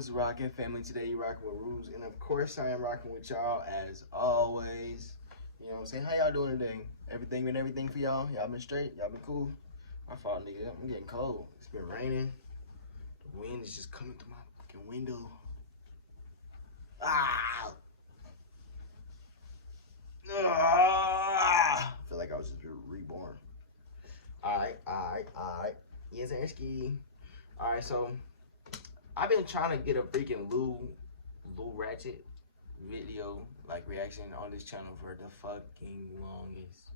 What's rocking, family? Today you rocking with Ruse, and of course I am rocking with y'all as always. You know what I'm saying? How y'all doing today? Everything been everything for y'all? Y'all been straight? Y'all been cool? My fault, nigga. I'm getting cold. It's been raining. The wind is just coming through my fucking window. Ah! I feel like I was just reborn. Alright. Yes, Erski. Alright, so I've been trying to get a freaking Lou Ratchet video, like reaction on this channel for the fucking longest.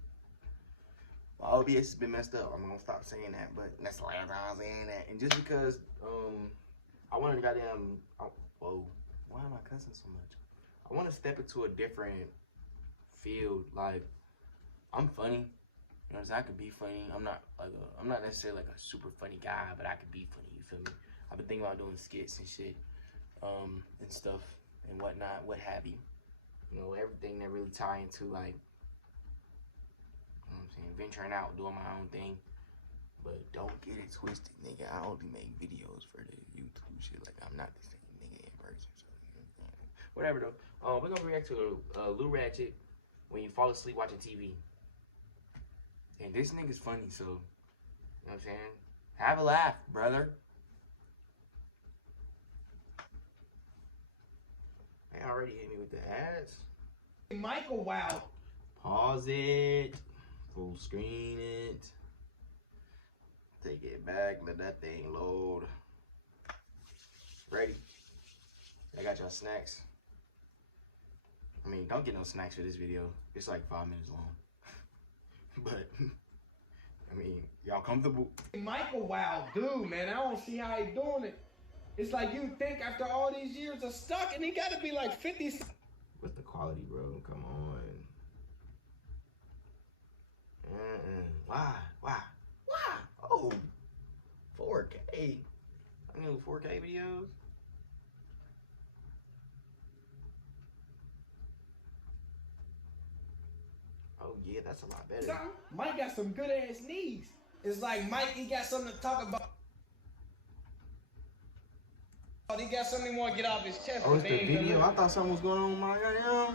My OBS has been messed up. I'm gonna stop saying that, but that's the last time I'm saying that. And just because I wanted to goddamn whoa, why am I cussing so much? I want to step into a different field. Like, I'm funny. You know what I'm saying? I could be funny. I'm not necessarily like a super funny guy, but I could be funny, you feel me? I've been thinking about doing skits and shit, and stuff and whatnot, what have you. You know, everything that really tie into, like, you know what I'm saying, venturing out, doing my own thing. But don't get it twisted, nigga. I only make videos for the YouTube shit. Like, I'm not the same nigga in person. So, you know, whatever though. We're gonna react to Lou Ratchet when you fall asleep watching TV. And this nigga's funny, so, you know what I'm saying? Have a laugh, brother. They already hit me with the ads. Michael, wow. Pause it. Full screen it. Take it back. Let that thing load. Ready. I got y'all snacks. I mean, don't get no snacks for this video. It's like 5 minutes long. But, I mean, y'all comfortable? Michael, wow, dude, man, I don't see how he doing it. It's like you think after all these years of stuck, and he gotta be like 50. What's the quality, bro? Come on. Why? Oh, 4K. I mean, 4K videos. Oh yeah, that's a lot better. Mike got some good ass knees. It's like Mike, he got something to talk about. He got something he want to get off his chest. Oh, it's the video. I thought something was going on with my goddamn.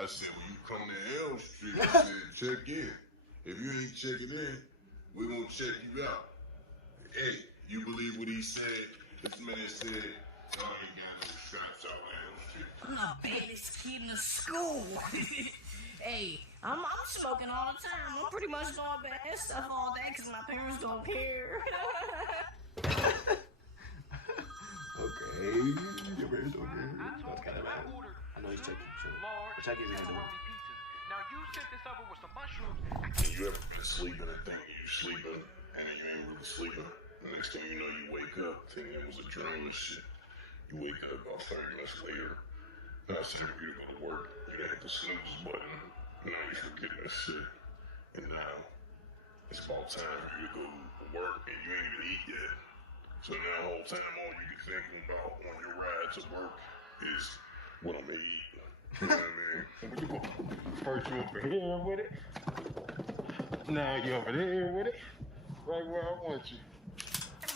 I said, when you come to Elm Street, I said, check in. If you ain't checking in, we gonna check you out. Hey, you believe what he said? This man said, y'all ain't got no shots out on Elm Street. I'm not baby's kid in the school. Hey, I'm smoking all the time. I'm pretty much doing bad stuff all day because my parents don't care. Okay, your parents don't care. That's kind of bad. I know he's checking. Sure. Check his hand. Now you set this over with some mushrooms. You ever been sleeping and thinking you sleeping, and then you ain't really sleeping? The next thing you know, you wake up thinking it was a dream and shit. You wake up about 30 minutes later. Now it's time for you to go to work. You done hit the snooze button. Now you forgetting that shit. And now it's about time for you to go to work and you ain't even eat yet. So now the whole time all you be thinking about on your ride to work is what I'm gonna eat. You know what I mean? First you over here with it. Now you over there with it. Right where I want you.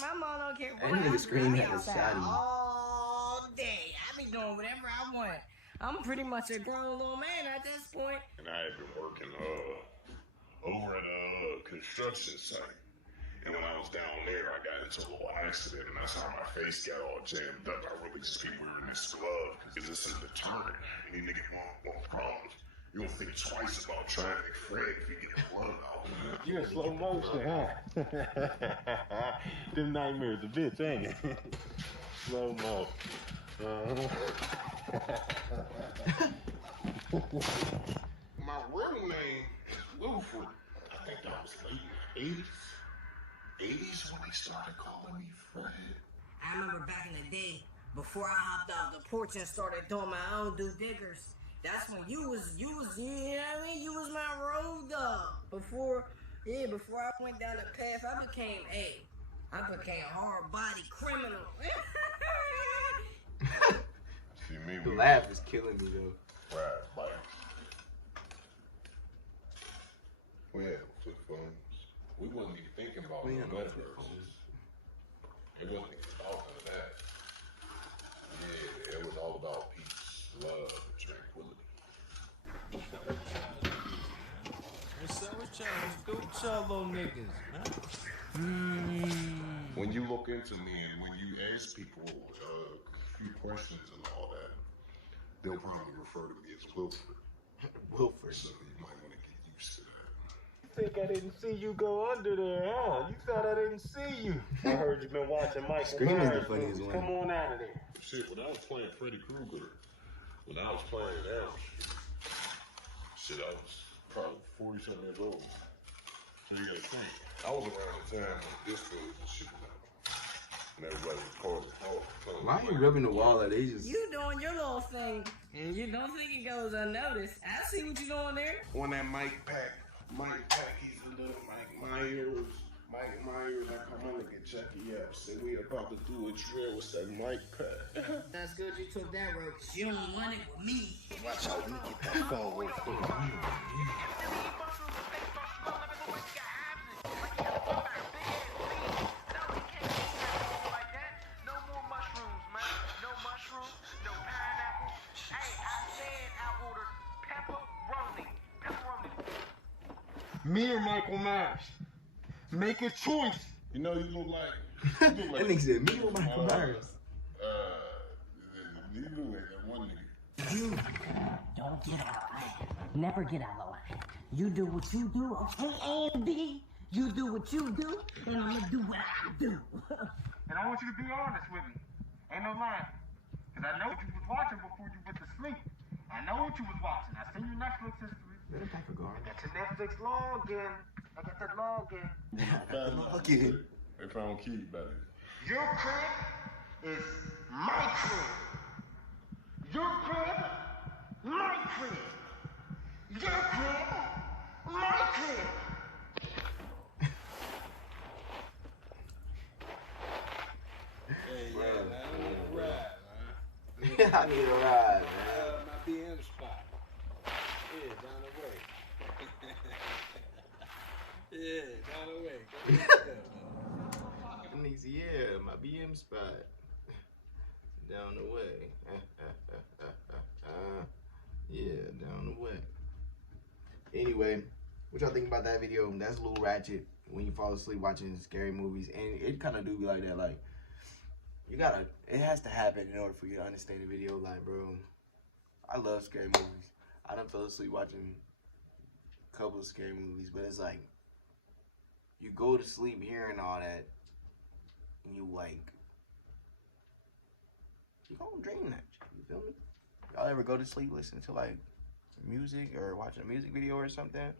My mom don't care That what nigga I'm screaming doing at the outside shotty. all day. I be doing whatever I want. I'm pretty much a grown little man at this point. And I had been working over at a construction site. And when I was down there, I got into a little accident, and that's how my face got all jammed up. I really just keep wearing this glove, because this is a deterrent. Any nigga want problems, you don't think twice about trying to make Fred if you get blood out. You in slow motion, huh? Them nightmares a bitch, ain't it? Slow mo. My real name is Wilfred. I think that was late in the 80s. 80s when they started calling me Fred. I remember back in the day before I hopped off the porch and started doing my own due diggers. That's when you was, you know what I mean? You was my road dog. Before I went down the path, I became a hard body criminal. See me, The we laugh is killing me though. ride bikes. We had flip phones. We wasn't even thinking about We no had no flip metaverse. phones. It wasn't even about none of that. Yeah, it was all about peace, love, and tranquility. What's up with y'all? What's good with y'all little niggas, When you look into me and when you ask people a few questions and all that, they'll probably refer to me as Wilford. Wilford. So you might want to get used to that. Think I didn't see you go under there, huh? You thought I didn't see you. I heard you've been watching Michael Scream is the Myers funniest movies. one. Come on out of there. Shit, when I was playing Freddy Krueger, when I was playing that shit, I was probably 40-something years old. So you gotta think, I was around the time when discos and shit was out. And everybody was calling. Why are you rubbing the wall like they just... You doing your little thing, and you don't think it goes unnoticed. I see what you doing there. When that Mike Pack, he's a little Mike Myers. Mike Myers, I come on and get Chucky up. Say we about to do a drill with that Mike Pack. That's good you took that road, 'cause you don't want it with me. Watch out, let me get that phone real quick. No more mushrooms, man. No mushrooms, no pineapple. Hey, I said I ordered pepperoni. Pepperoni. Me or Michael Myers? Make a choice. You know, you look like. That nigga said, me or Michael Myers. You look like that one nigga. You don't get out of line. Never get out of line. You do what you do, okay, Andy? You do what you do, and I'm gonna do what I do. And I want you to be honest with me. Ain't no lying. Because I know what you was watching before you went to sleep. I know what you was watching. I seen your Netflix history. Let him pack a guard. I got your Netflix login. I got that login. Okay. They found keys better. Your crib is my crib. Your crib, my crib. Your crib, my crib. Hey, yeah, man, I need a ride, man. I need a ride, man. My BM spot. Yeah, down the way. Yeah, down the way. Them niggas, yeah, my BM spot. Down the way. Yeah, down the way. Anyway, what y'all think about that video? That's a little ratchet when you fall asleep watching scary movies. And it kind of do be like that. Like, you gotta, it has to happen in order for you to understand the video. Like, bro, I love scary movies. I done fell asleep watching a couple of scary movies, but it's like, you go to sleep hearing all that, and you like, you gonna dream that shit, you feel me? Y'all ever go to sleep listening to like music or watching a music video or something?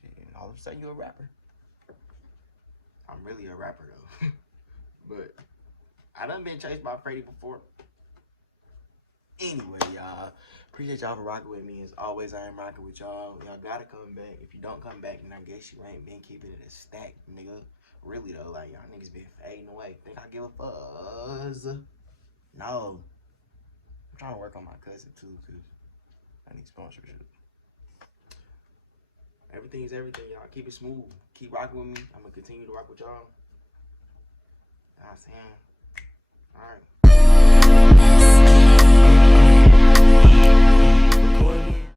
Shit, and all of a sudden you're a rapper. I'm really a rapper though. But I done been chased by Freddy before. Anyway, y'all, appreciate y'all for rocking with me. As always, I am rocking with y'all. Y'all gotta come back. If you don't come back, then I guess you ain't been keeping it a stack, nigga. Really though, like y'all niggas been fading away. Think I give a fuzz? No. I'm trying to work on my cousin too, cause I need sponsorship. Everything is everything, y'all. Keep it smooth. Keep rocking with me. I'm gonna continue to rock with y'all. I'm saying. All right.